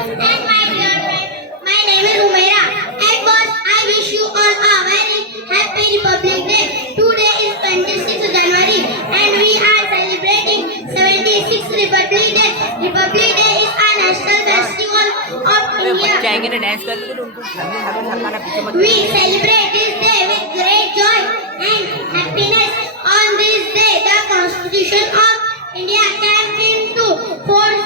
and my dear friends. My name is Umaira. At first, I wish you all a very happy Republic Day. Today is 26th January and we are celebrating 76th Republic Day. Republic Day is a national festival of India. We celebrate this day with great joy and happiness. On this day, the Constitution of India came into force